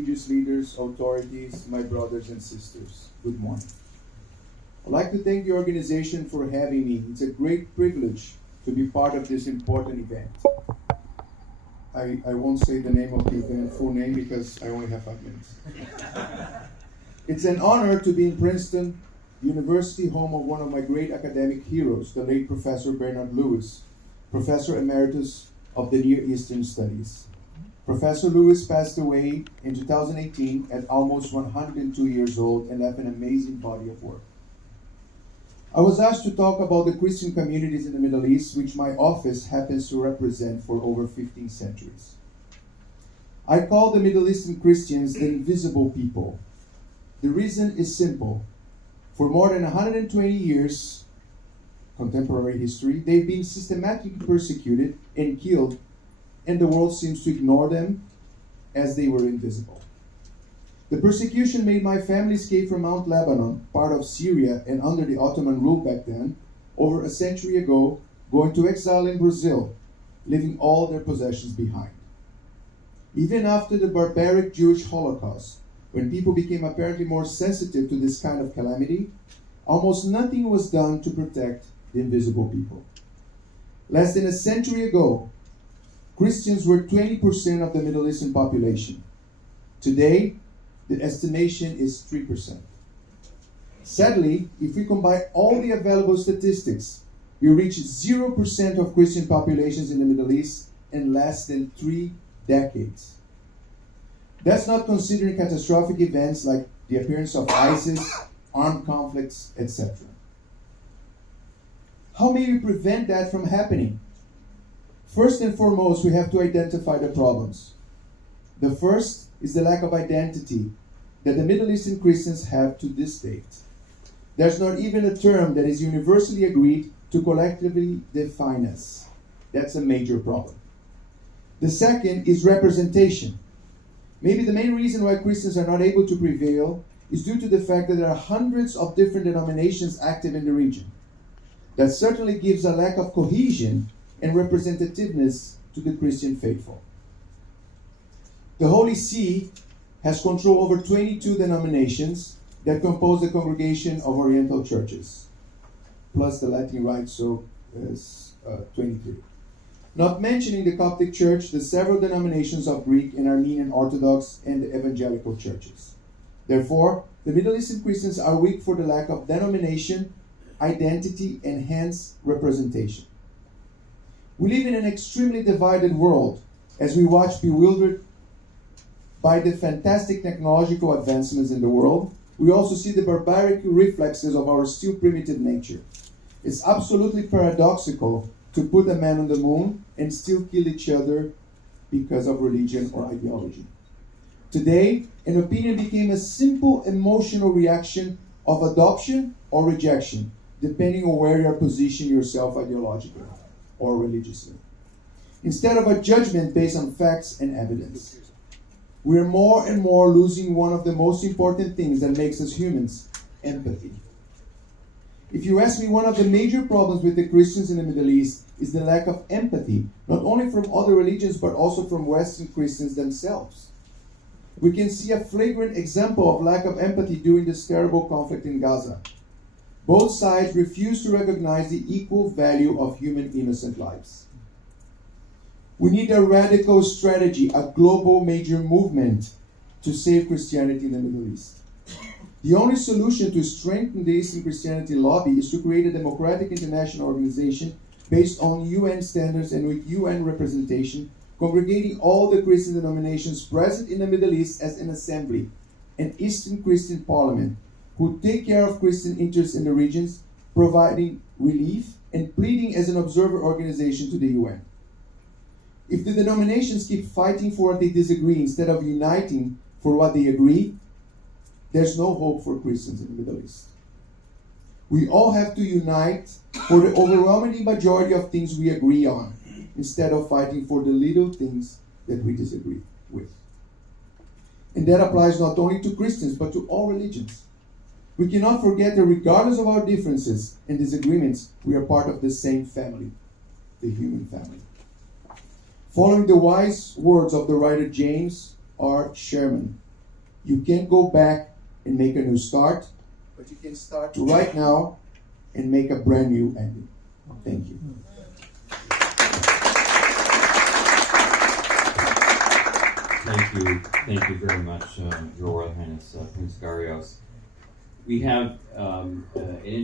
religious leaders, authorities, my brothers and sisters. Good morning. I'd like to thank the organization for having me. It's a great privilege to be part of this important event. I won't say the name of the event, full name, because I only have 5 minutes. It's an honor to be in Princeton University, home of one of my great academic heroes, the late Professor Bernard Lewis, Professor Emeritus of the Near Eastern Studies. Professor Lewis passed away in 2018 at almost 102 years old and left an amazing body of work. I was asked to talk about the Christian communities in the Middle East, which my office happens to represent for over 15 centuries. I call the Middle Eastern Christians the invisible people. The reason is simple. For more than 120 years, contemporary history, they've been systematically persecuted and killed, and the world seems to ignore them as they were invisible. The persecution made my family escape from Mount Lebanon, part of Syria and under the Ottoman rule back then, over a century ago, going to exile in Brazil, leaving all their possessions behind. Even after the barbaric Jewish Holocaust, when people became apparently more sensitive to this kind of calamity, almost nothing was done to protect the invisible people. Less than a century ago, Christians were 20% of the Middle Eastern population. Today, the estimation is 3%. Sadly, if we combine all the available statistics, we reach 0% of Christian populations in the Middle East in less than 3 decades. That's not considering catastrophic events like the appearance of ISIS, armed conflicts, etc. How may we prevent that from happening? First and foremost, we have to identify the problems. The first is the lack of identity that the Middle Eastern Christians have to this date. There's not even a term that is universally agreed to collectively define us. That's a major problem. The second is representation. Maybe the main reason why Christians are not able to prevail is due to the fact that there are hundreds of different denominations active in the region. That certainly gives a lack of cohesion and representativeness to the Christian faithful. The Holy See has control over 22 denominations that compose the congregation of Oriental churches, plus the Latin Rite, so is 23. Not mentioning the Coptic Church, the several denominations of Greek and Armenian Orthodox, and the Evangelical churches. Therefore, the Middle Eastern Christians are weak for the lack of denomination, identity, and hence representation. We live in an extremely divided world as we watch, bewildered by the fantastic technological advancements in the world. We also see the barbaric reflexes of our still primitive nature. It's absolutely paradoxical to put a man on the moon and still kill each other because of religion or ideology. Today, an opinion became a simple emotional reaction of adoption or rejection, depending on where you are positioning yourself ideologically or religiously, instead of a judgment based on facts and evidence. We are more and more losing one of the most important things that makes us humans, empathy. If you ask me, one of the major problems with the Christians in the Middle East is the lack of empathy, not only from other religions, but also from Western Christians themselves. We can see a flagrant example of lack of empathy during this terrible conflict in Gaza. Both sides refuse to recognize the equal value of human innocent lives. We need a radical strategy, a global major movement to save Christianity in the Middle East. The only solution to strengthen the Eastern Christianity lobby is to create a democratic international organization based on UN standards and with UN representation, congregating all the Christian denominations present in the Middle East as an assembly, an Eastern Christian parliament, who take care of Christian interests in the regions, providing relief and pleading as an observer organization to the UN. If the denominations keep fighting for what they disagree instead of uniting for what they agree, there's no hope for Christians in the Middle East. We all have to unite for the overwhelming majority of things we agree on, instead of fighting for the little things that we disagree with. And that applies not only to Christians, but to all religions. We cannot forget that regardless of our differences and disagreements, we are part of the same family, the human family. Following the wise words of the writer James R. Sherman, You can't go back and make a new start, but you can start right now and make a brand new ending. Thank you. Thank you very much, Your Royal Highness, Prince Gharios. We have an